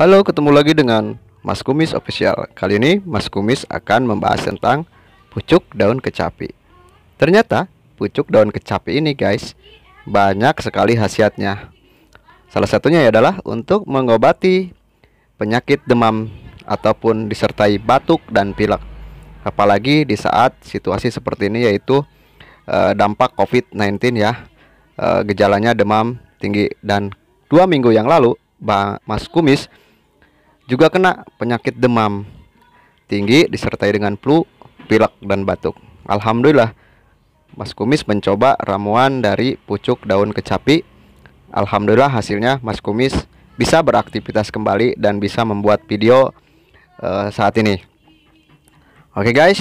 Halo, ketemu lagi dengan Mas Kumis Official. Kali ini Mas Kumis akan membahas tentang pucuk daun kecapi. Ternyata pucuk daun kecapi ini guys, banyak sekali khasiatnya. Salah satunya adalah untuk mengobati penyakit demam ataupun disertai batuk dan pilek. Apalagi di saat situasi seperti ini, yaitu dampak COVID-19 ya. Gejalanya demam tinggi, dan 2 minggu yang lalu Mas Kumis juga kena penyakit demam tinggi disertai dengan flu, pilek, dan batuk. Alhamdulillah Mas Kumis mencoba ramuan dari pucuk daun kecapi. Alhamdulillah hasilnya Mas Kumis bisa beraktivitas kembali dan bisa membuat video saat ini. Oke guys,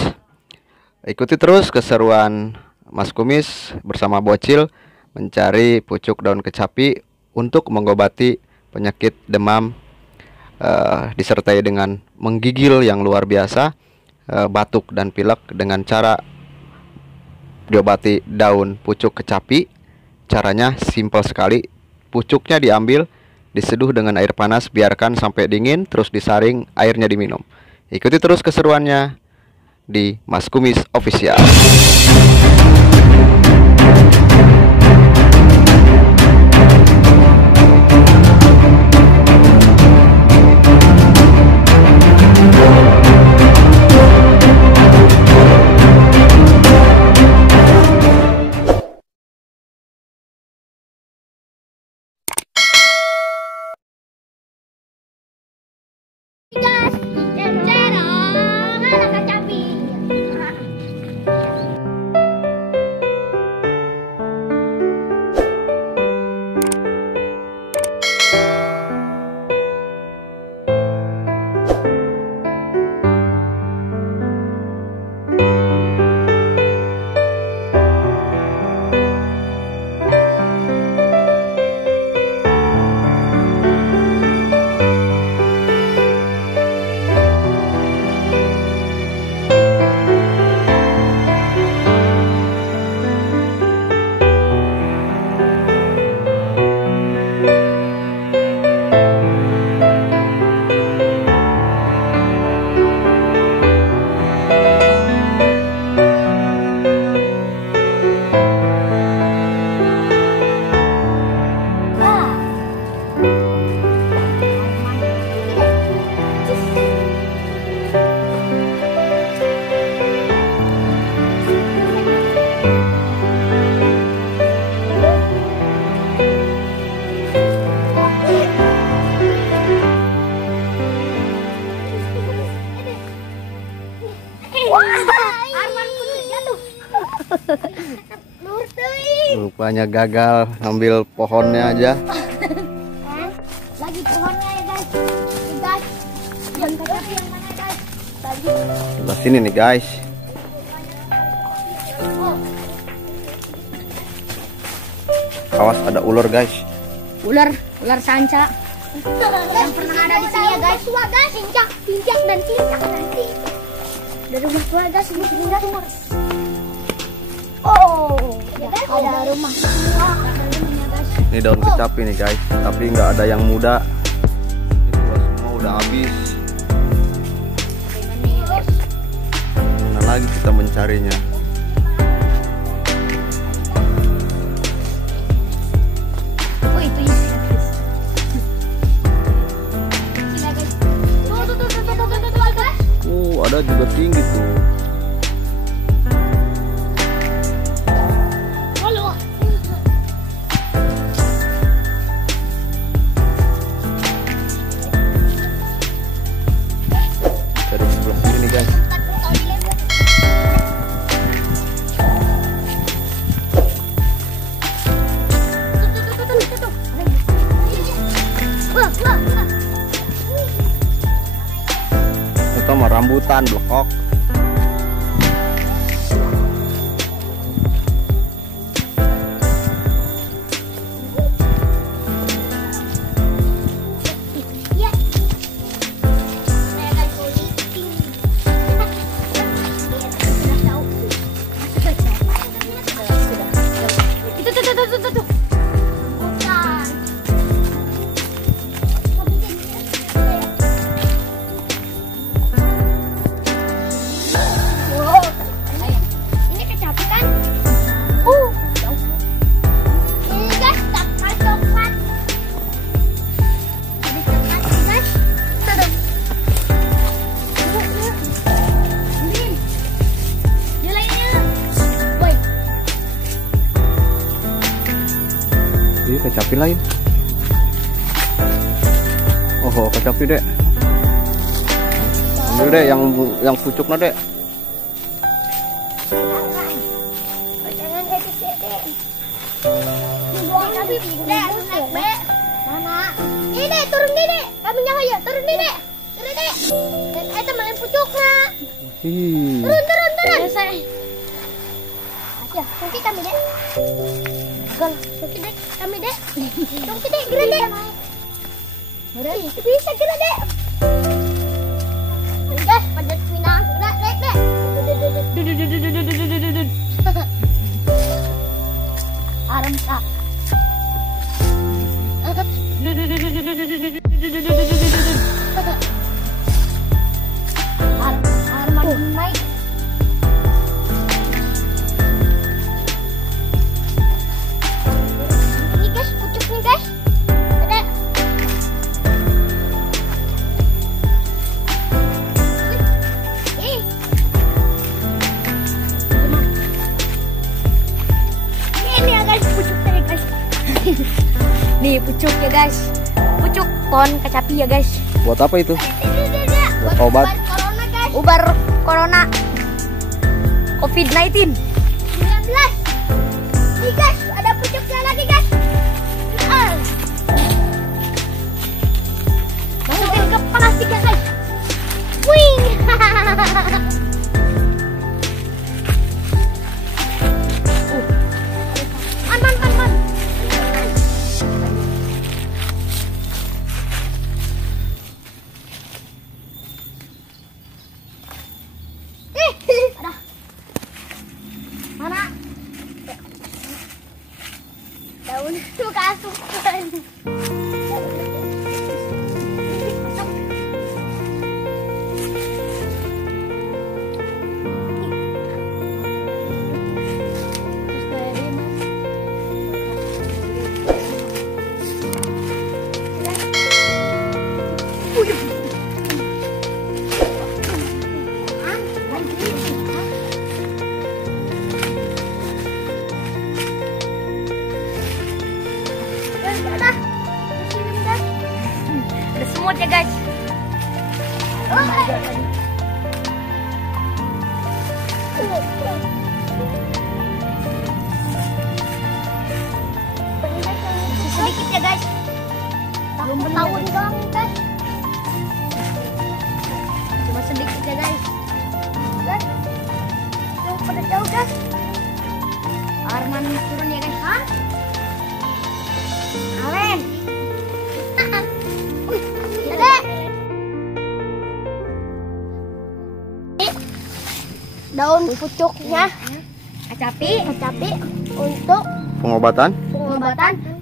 ikuti terus keseruan Mas Kumis bersama Bocil mencari pucuk daun kecapi untuk mengobati penyakit demam disertai dengan menggigil yang luar biasa, batuk dan pilek dengan cara diobati daun pucuk kecapi. Caranya simpel sekali. Pucuknya diambil, diseduh dengan air panas, biarkan sampai dingin, terus disaring, airnya diminum. Ikuti terus keseruannya di Mas Kumis Official. Rupanya gagal ngambil pohonnya aja. Lagi pohonnya ya guys. Guys, yang kecapi yang mana guys? Lagi. Sebelah sini nih guys. Awas, ada ular guys. Ular sanca. Yang pernah ada di sini ya guys. Tua guys, cincak dan cincak nanti. Dari rumah tua guys, ini guys. Oh, ya guys, ada rumah. Ini daun kecapi nih guys, tapi nggak ada yang muda. Ini tua semua udah habis. Mana lagi kita mencarinya? Oh, itu ya. Tuh, ada juga tinggi tuh. Dari sebelah sini nih guys. Itu mah rambutan blokok. Tuh. kecapi lain. Oh, kecapi dek. Ambil dek yang pucuknya dek. Jangan kecil dek. Tapi dek naik dek. Mana? Ini dek turun dek. Kami nyala ya turun dek. Turun dek. Dan itu main pucuknya. Turun. Selesai. Ya, nanti kami dek. Agak, nanti dek kami dek. Nanti dek gerak dek. Bisa gerak dek. Guys, padat minang gerak dek. Aram tak. Arman naik. Ini guys, pucuknya guys. Ada. Ini ya guys, pucuknya ya guys. Nih pucuk ya guys. Pucuk pohon kecapi ya guys. Buat apa itu? Buat obat. Corona guys. Ubar corona COVID-19. 19. Nih guys, ada pucuknya lagi guys. Masukin ke plastiknya guys. Wing. Man. Ada. Mana? Daun itu kasukan. Ada semut ya guys. Sedikit ya guys. Belum tahun doang guys. Cuma sedikit ya guys. Guys. Yang pada jauh guys. Arman turun ya guys. Hah? Alen. Dedek. Daun pucuknya Kecapi. untuk Pengobatan?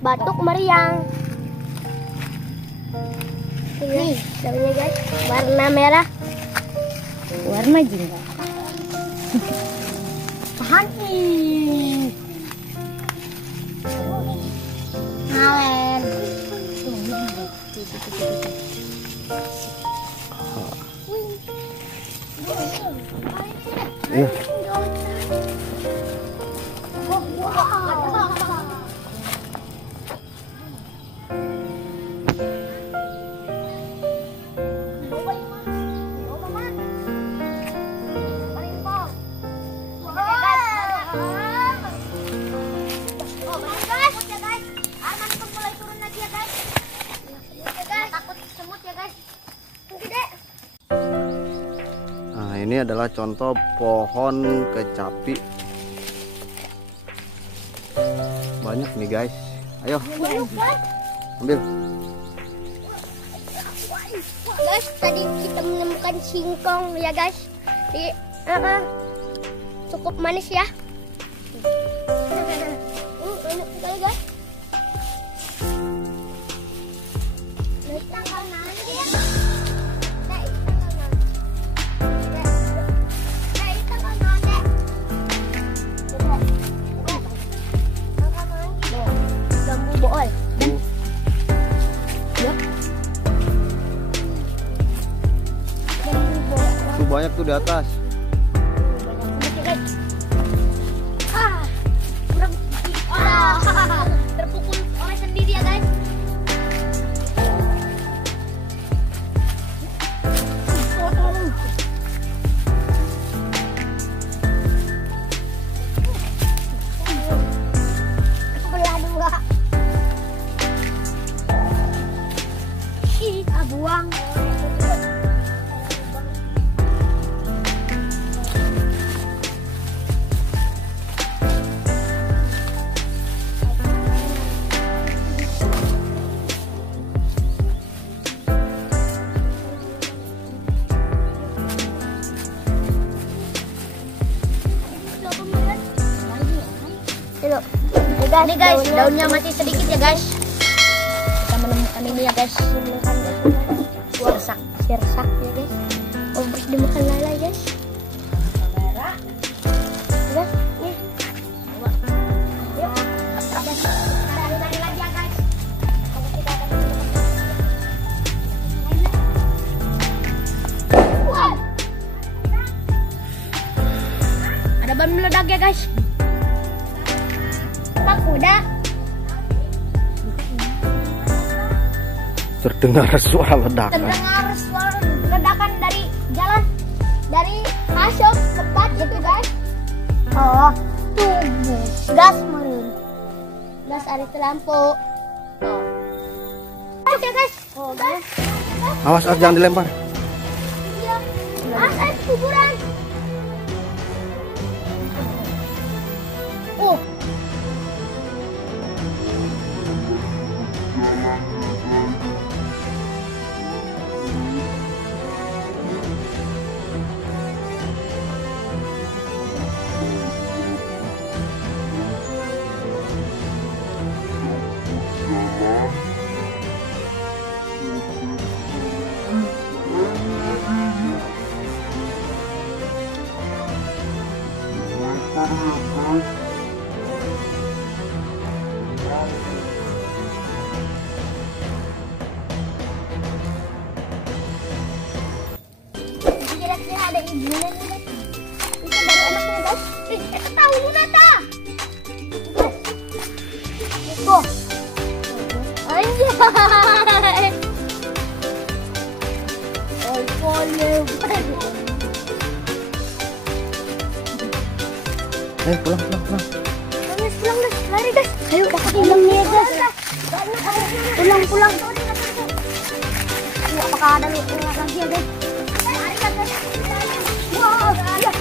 batuk meriang. Ini daunnya guys, warna merah. Warna jingga. Tahan. Alen. Iya. Nah, ini adalah contoh pohon kecapi. Banyak nih guys. Ayo, ambil. Guys, tadi kita menemukan singkong ya guys. Cukup manis ya. Enak sekali guys. Tuh banyak tuh di atas. Terpukul oleh sendiri buang. Ini guys, daunnya masih sedikit ya guys. Kita menemukan ini ya guys. Sirsak ya guys. Oh, harus dimakan lala guys. Guys, nih. Yuk. Lari lagi ya guys. Wow. Ada ban meledak ya guys. Kuda. Terdengar suara ledakan. Terdengar suara ledakan dari jalan, dari hasil tempat gitu guys. Oh, tuh gas meren. Gas ada lampu. Oh. Oke guys. Oh guys. Awas, jangan dilempar. Iya. Kuburan. Oh. Kira-kira ada ibunya nih guys. Itu baru anaknya guys. Itu tahu juga tak? Itu. Anjay. Oh, boleh. Pulang. Guys, pulang guys, lari guys. Ayo pulang nih guys. Pulang. Apakah ada lagi ya guys? Lari guys. Wow, ya.